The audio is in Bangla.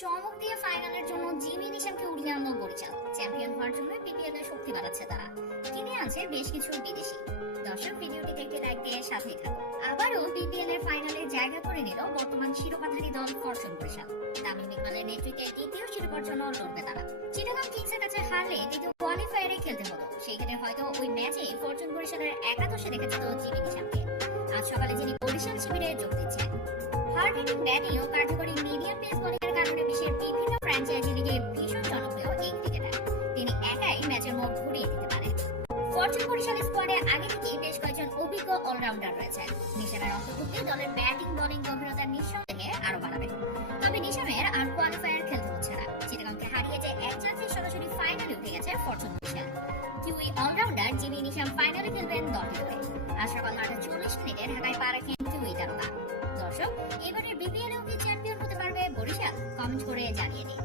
চমক দিয়ে ফাইনালের জন্য জিমি নিশামকে উড়িয়ে আনলো বরিশাল। চ্যাম্পিয়ন হওয়ার জন্য বিপিএল এর শক্তি বাড়াচ্ছে তারা। কিনে আনছে বেশ কিছু বিদেশি। দর্শক, ভিডিওটি দেখতে লাইক দিয়ে সাথেই থাকুন। আবারও বিপিএল এর ফাইনালে জায়গা করে নিল বর্তমান শিরোপাধারী দল ফরচুন বরিশাল। তামিম ইকবালের নেতৃত্বে দ্বিতীয় শিরোপার জন্য লড়বে তারা। চিটাগাং কিংসের কাছে হারলে দ্বিতীয় কোয়ালিফায়ারে খেলতে হতো। সেখানে হয়তো ওই ম্যাচে ফরচুন বরিশালের একাদশে দেখা যেত জিমি নিশামকে। আজ সকালে যিনি বরিশাল শিবিরে যোগ দিচ্ছেন। হার্ড হিটিং ব্যাটিং ও কার্যকরী মিডিয়াম পেস বোলিং এর কারণে বিশ্বের বিভিন্ন ফ্র্যাঞ্চাইজি লিগে ভীষণ জনপ্রিয় এই ক্রিকেটার। তিনি একাই ম্যাচের মোড় ঘুরিয়ে দিতে পারেন। ফরচুন বরিশাল স্কোয়াডে আগে থেকেই বেশ কয়েকজন অভিজ্ঞ অলরাউন্ডার রয়েছেন। নিশামের অন্তর্ভুক্তি দলের ব্যাটিং বোলিং গভীরতা নিঃসন্দেহে আরো বাড়াবে। তবে নিশামের আর কোয়ালিফায়ার খেলতে হচ্ছে না। চিটাগাংকে হারিয়ে যে এক চান্সে সরাসরি ফাইনালে উঠে গেছে Fortune Barishal. Kiwi allrounder Jimmy Neesham ফাইনালে খেলবেন দলটির হয়ে। আজ সকাল 9:40 মিনিটে ঢাকায় পা রাখেন কিউই তারকা। দর্শক, এবারে বিপিএলেও কি চ্যাম্পিয়ন হতে পারবে বরিশাল? কমেন্ট করে জানিয়ে দিন।